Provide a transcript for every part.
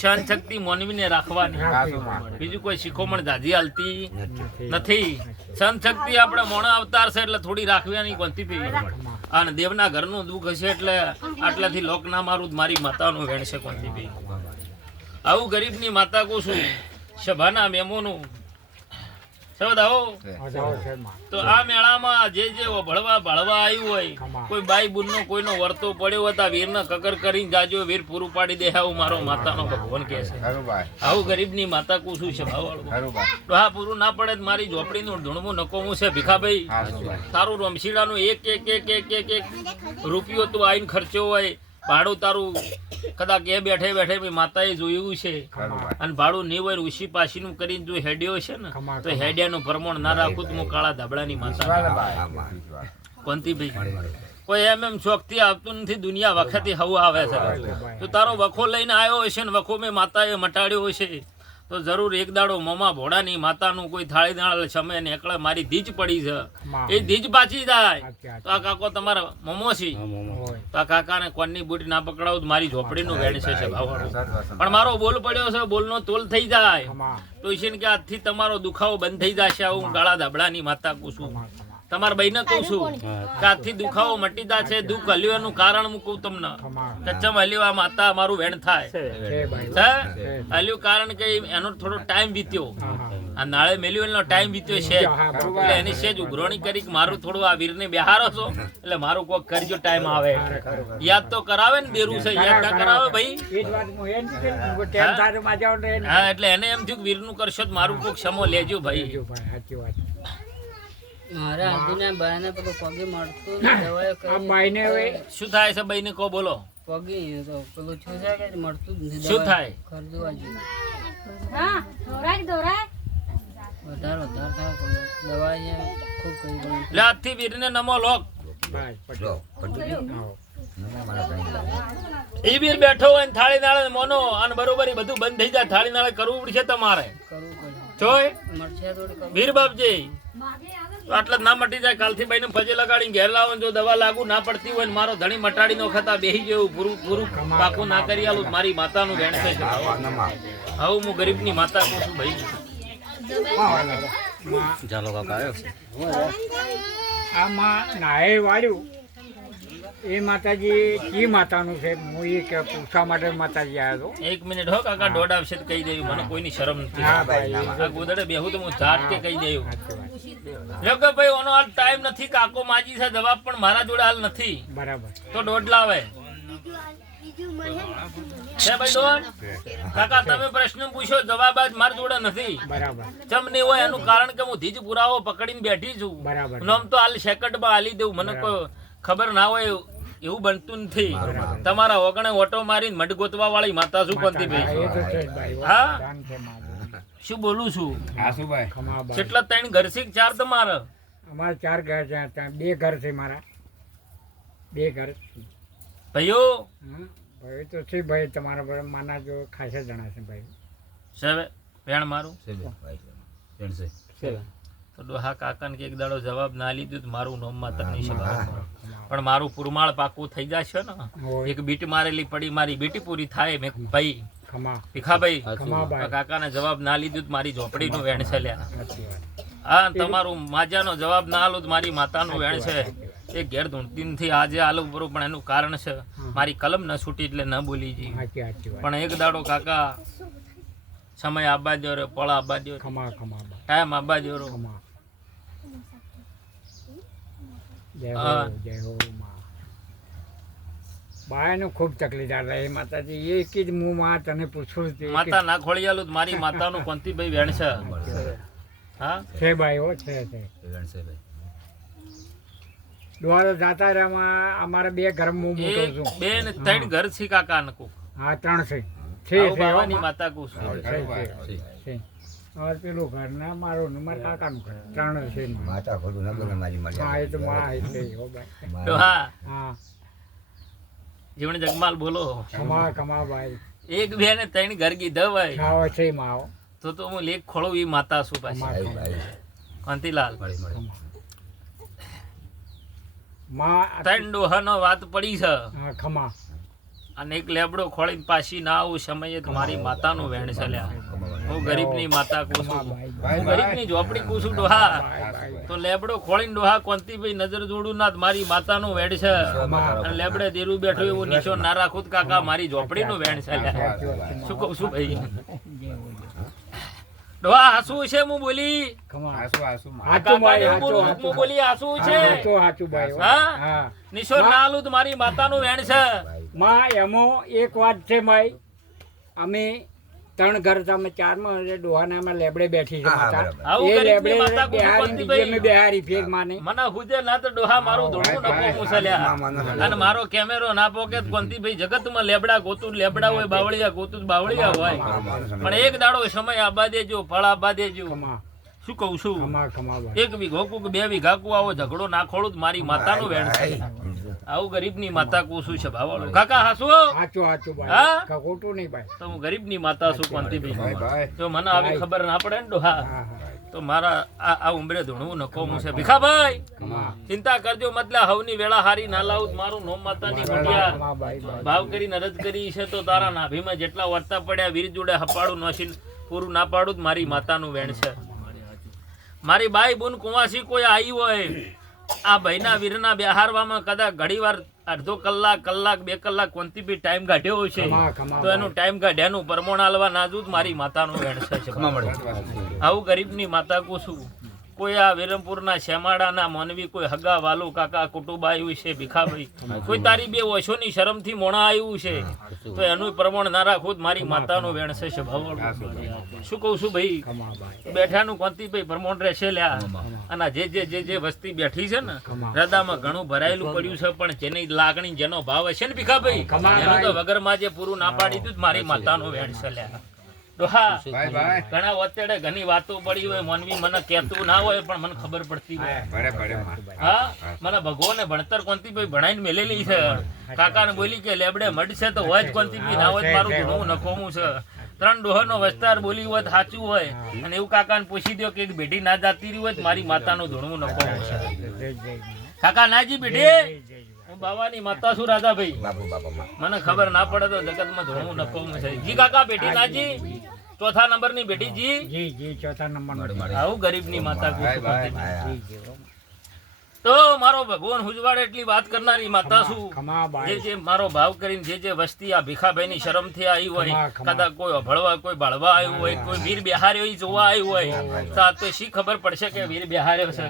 સહન શક્તિ માનવીને રાખવાની. બીજું કોઈ શીખોમણ જાજી હાલતી નથી. સહન શક્તિ આપણે મોણા અવતાર છે એટલે થોડી રાખવાની બનતી પી. અને દેવના ઘરનું દુઃખ હશે એટલે આટલાથી લોક ના મારું મારી માતાનું વેણ છે કોનથી પી. આવું ગરીબની માતા કહું છું સભાના મેમોનું આવો તો આ મેળામાં જે જે ભળવા ભળવા આવ્યું હોય કોઈ બાઈ બુનનો કોઈનો વર્તો પડ્યો હતા વીરને કકર કરીને જાજો વીર પૂરું પાડી દે. આવું મારો માતાનો ભગવાન કહે છે. આવું ગરીબ ગરીબની માતા કુશું છે તો આ પૂરું ના પડે તો મારી ઝોપડીનું ધૂણવું નકોમું છે ભીખાભાઈ. તારું રમશીડાનું એક એક એક એક એક એક રૂપિયો તું આઈને ખર્ચ્યો હોય ભાડું તારું કદાચ એ બેઠે બેઠે બી માતાએ જોયું છે. અને ભાડું નહીં હોય ઉશી પાસીનું કરીને જો હેડ્યો છે ને તો હેડિયાનું ભ્રમણ ના રાખું તો હું કાળા ધાબળાની માતા વિશ્વાસ ભાઈ વિશ્વાસ. કોનથી ભાઈ કોઈ એમ એમ શોખથી આવતું નથી દુનિયા વખતે હવું આવે છે. તો તારો વખો લઈને આવ્યો હશે ને વખો મેં માતાએ મટાડ્યો હશે. તો જરૂર એક દાડો મમા ભોળાની માતાનું કોઈ થાળી દાળ છમે ને એકલા મારી ધીજ પડી છે. એ ધીજ પાછી જાય. તો આ કાકો તમારા મમો છે. તો આ કાકાને કોનની બુટી ના પકડાવું તો મારી ઝોપડીનું વેણ છે. પણ મારો બોલ પડ્યો છે બોલનો તોલ થઈ જાય. તો ઈશ્વર કે આજથી તમારો દુખાવો બંધ થઈ જશે આવું ગાળા ધાબળાની માતા છું. તમારા ભાઈને કહું છું કાથી દુખાવો મટીદા છે દુઃખ હલ્યું એનું કારણ હું કહું તમને કચ્છમ હલ્યું આ માતા મારું વેણ થાય. હલ્યું કારણ કે એનો થોડો ટાઈમ વીત્યો. આ નાળે મેલ્યું એનો ટાઈમ વીત્યો છે. એટલે એની સેજ ઉઘરોણી કરી કે મારું થોડું આ વીરને બિહારો છો. એટલે મારું કોક કરજો ટાઈમ આવે. યાદ તો કરાવે ને બેરું છે યાદ ના કરાવે ભાઈ? હા એટલે એને એમ થયું કે વીરનું કરશો તો મારું કોક ક્ષમો લેજો ભાઈ. મારે આજીને બાને પેલું પગે મળતું ને દવાએ કરી. શું થાય છે ભાઈને કહો બોલો. પગે તો પેલું શું છે કે મળતું જ નથી શું થાય? ખરીદવા જેવું. હા દોરાય દોરાય. વધારે વધારે થાય પણ ખૂબ કરી પડે એટલે આજથી વીરને નમો લોક. એ બીર બેઠો હોય ને થાળી નાળે મોનો અને બરોબર એ બધું બંધ થઈ જાય. થાળી નાળે કરવું પડશે તમારે. કરવું પડે. જોય? મરચા થોડી કરવું વીર બાપજી. આટલા જ ના મટી જાય કાલથી ભાઈને ફજે લગાડીને ઘેર લાવો જો દવા લાગુ ના પડતી હોય ને મારો ધણી મટાડી નો ખાતા બેહી જેવું પૂરું પૂરું પાકું ના કરી આલું મારી માતાનું વેણ છે. હવે હું ગરીબની માતા કહું છું ભાઈ. આમાં નાહે વાળ્યું. એ માતાજી કી માતાનું છે. હું એ કે પૂછવા માટે માતાજી આવ્યો એક મિનિટ હો કાકા દોઢ આવશે કહી દેવું મને કોઈની શરમ નથી. હા ભાઈ ગોદડે બેહું તો હું ઝાટ કે કહી દેવું જો ભાઈ ઓનો હાલ ટાઈમ નથી. કાકો માજી છે જવાબ પણ મારા જોડે હાલ નથી. બરાબર. તો દોઢ લાવે. છે ભાઈ દોઢ? કાકા તમે પ્રશ્ન પૂછો જવાબ આજ મારા જોડે નથી. બરાબર. ચમ નહીં હોય એનું કારણ કે હું ધીજ પુરાવો પકડીને બેઠી છું. બરાબર. નોમ તો હાલ સેકન્ડમાં હાલી દેવું મને કોઈ ખબર ના હોય. એવું બનતું નથી. તમારા ઓગણે ઓટો મારીને મઢ ગોતવા વાળી માતા શું કોનથી ભાઈ? છે ભાઈ. હા? છે મારું. શું બોલું છું? આસુભાઈ કેટલા ત્રણ ઘર છે કે ચાર તમારા? અમારા ચાર ઘર છે ત્યાં બે ઘર છે મારા. બે ઘર ભાઈઓ? ભાઈ તો છે ભાઈ તમારા માના જો ખાસા જણા છે ભાઈ. સાહેબ ભેણ મારું. તો ડોહા કાકાને કે એક દાડો જવાબ ના લીધું તો મારું નામ માતા નહીં પણ મારું પુરમાળ પાકું થઈ જશે ને એક બીટ મારેલી પડી મારી બીટી પૂરી થાય મેં ભાઈ ભીખાભાઈ. કાકાને જવાબ ના લીધું તો મારી ઝોપડીનું વેણ છે લ્યા. હા તમારું માજાનો જવાબ ના આલું તો મારી માતાનું વેણ છે. એ ઘેર ધૂંધતીનથી આજે આલું પરું પણ એનું કારણ છે મારી કલમ ન છૂટી એટલે ન બોલી જી. સાચી સાચી વાત. પણ એક દાડો કાકા સમય આબા દો રે પળ આબા દો રે, ખમા ખમા ભાઈ ટાઈમ આબા દો રે. ખમા જય હો જય હો માં. બાયનું ખૂબ તકલીફ આવે એ માતાજી એક જ હું માં તને પૂછું છું માતા ના ખોળિયાલું મારી માતાનું કોંતીભાઈ વેણ છે હા? છે ભાઈ હો છે છે. દ્વારા જાતા રહ્યામાં અમારા બે ઘર હું મોટો છું. બે ને ત્રણ ઘર છે કાકા ને કુ હા ત્રણ છે. છે. માતા કુ છું. છે, છે, છે. હવે પેલું ઘર ના ને મારા કાકાનું ઘર ત્રણ છે માતા ખોટું ન બોલે મારી હા એ તો માં એ છે ભાઈ. તો હા. હા. જીવણ જગમાલ બોલો. કમા કમા ભાઈ. એક બે ને ત્રણ ઘર કીધા ભાઈ. ખાવો છે માં તો તો હું લેખ ખોળું એ માતા છું કમા પાછી કમા. કાંતિલાલ. માં ત્રણ ડોહાનો વાત પડી છે. હા ખમા. અને એક લેબડો ખોળીને પાછી ના આવું સમયે તો મારી માતાનું વેણ છે લ્યા. હું ગરીબની માતા કુસુમ હું ગરીબની ઝોપડી કુસુમ ડોહા. તો લેબડો ખોળીને ડોહા કોંતીભાઈ નજર જોડું ના મારી માતાનું વેડ છે. અને લેબડે દેરું બેઠું એવું નિશો ના રાખું કાકા મારી ઝોપડીનું વેણ છે. શું કહું છું ભાઈ? ડોહા હાસુ છે હું બોલી? હું બોલી હાસુ છે? હો. નિશો ના આલું તો મારી માતાનું વેણ છે. માં એમો એક વાત છે માય. અમે ત્રણ ઘર તમે ચારમાં એટલે ડોહાનામાં લેબડે બેઠી છે માતા. એ લેબડે બિહારી બીજી ભાઈ. બેહારી ફેર માને. મને હુજે ના તો ડોહા મારું ધોળું નકો મુસલ્યા. અને મારો કેમેરો ના પોકે તો કોંતીભાઈ જગતમાં લેબડા ગોતું લેબડા હોય બાવળિયા ગોતું બાવળિયા હોય. પણ એક દાડો સમય આબા દેજો ફળ આબા દેજો શું કહું છું? એક વીઘો કુક બે વીઘા કુ આવો ઝઘડો ના ખોળું મારી માતાનું વેણ છે. આવું ગરીબની માતા કોશું છે ભાવાળો. કાકા હાસુ? હાચું હાચું ભાઈ. હા? ખોટું નહીં ભાઈ. તો હું ગરીબની માતા છું ભાઈ કોંતીભાઈ ભાઈ જો મને આવી ખબર ના પડે ને ડોહા તો મારા આ આ ઉંબરે ધૂણવું નકોમું છે ભીખાભાઈ. ચિંતા કરજો મતલબ હવની વેળા હારી ના લાવું મારું નોમ માતાની ભાઈ ભાવ કરી રદ કરી છે તો તારા નાભીમાં જેટલા વર્તા પડ્યા વીર જોડે હપાડું નસીન પૂરું ના પાડું મારી માતાનું વેણ છે. મારી બાઈ બુન કુંવાસી કોઈ આવી હોય આ ભાઈના વીરના બેહારવામાં કદાચ ઘડીવાર અડધો કલાક કલાક બે કલાક કોનથી બી ટાઈમ કાઢ્યો છે તો એનું ટાઈમ કાઢ્યાનું પરમોણ હાલવા નાજુ જ મારી માતાનું વેણસે છે આવું ગરીબની માતા કુશું કોઈ આ વિરમપુરના શેમાડાના મોનવી કોઈ હગા વાલુ કાકા કુટુંબ આવ્યું છે ભીખાભાઈ. કોઈ તારી બે વર્ષોની શરમથી મોણા આવ્યું છે તો એનું પ્રમાણ ના રાખવું મારી માતાનું વેણ છે. શું કહું છું ભાઈ? બેઠાનું કોંતીભાઈ પ્રમોણ રહેશે લ્યા. અને જે જે જે જે વસ્તી બેઠી છે ને. હૃદયમાં ઘણું ભરાયેલું પડ્યું છે પણ જેની લાગણી જેનો ભાવ હશે ને ભીખાભાઈ એનું તો. વગરમાં જે પૂરું ના પાડી દીધું મારી મારી માતાનું વેણ છે લ્યા. ડોહા ઘણા વતેડે ઘણી વાતો પડી હોય મનવી મને કહેતું ના હોય પણ મને ખબર પડતી હોય. હા મને ભગવાને ભણતર કોંતીભાઈ ભણાઈને મેલેલી છે કાકાને બોલી કે લેબડે મળશે તો હોય જ કોંતીભાઈ ના હોય મારું ઘણું નખોમું છે ત્રણ ડોહનો વિસ્તાર બોલી હોય સાચું હોય અને એવું કાકાને પૂછી દો કે એક બેટી ના જાતી રહી હોય મારી માતાનું ધૂણવું નખોમું છે કાકા નાજી બેટી હું બાવાની માતા છું રાધાભાઈ. બાપુ બાપા મને ખબર ના પડે તો જગતમાં ધૂણવું નફો છે. જી કાકા બેટી નાજી. ચોથા નંબરની બેટી જી. જી જી ચોથા નંબર આવું ગરીબની માતા કુશું જી જી તો મારો ભગવાન હુજવાડ એટલી વાત કરનારી માતા શું જે જે મારો ભાવ કરીને જે જે વસ્તી આ ભીખાભાઈની શરમથી આવી હોય ખમા, ખમા. કદાચ કોઈ અભળવા કોઈ ભળવા આવ્યું હોય કોઈ વીર બિહાર્યો જોવા આવ્યું હોય તો આ તો શી ખબર પડશે કે વીર બિહાર્યો છે?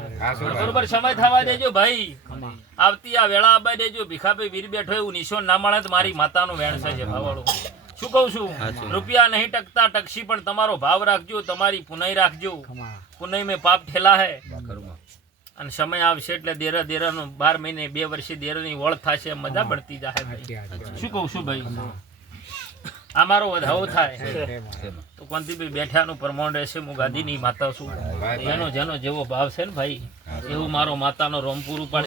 બરોબર સમય થવા દેજો ભાઈ. આવતી આ વેળા આબા દેજો. ભીખાભાઈ વીર બેઠો એવું નિશો ના મળે તો મારી માતાનું વેણ છે ભાવાળો. શું કહું છું? રૂપિયા નહીં ટકતા ટકશી પણ તમારો ભાવ રાખજો તમારી પુનઈ રાખજો. પુનઈ મેં પાપ ઠેલા હે. અને સમય આવશે એટલે દેરા દેરાનો બાર મહિને બે વર્ષે દેરાની વળ થશે મજા પડતી જાય શું કહું છું ભાઈ? આ મારો વધાવો થાય. તો કોંતીભાઈ બેઠાનું પ્રમાણ રહેશે હું ગાદીની માતા છું. એનો જેનો જેવો ભાવ છે ને ભાઈ એવું મારો માતાનો રોમપુર પૂરું પાડે.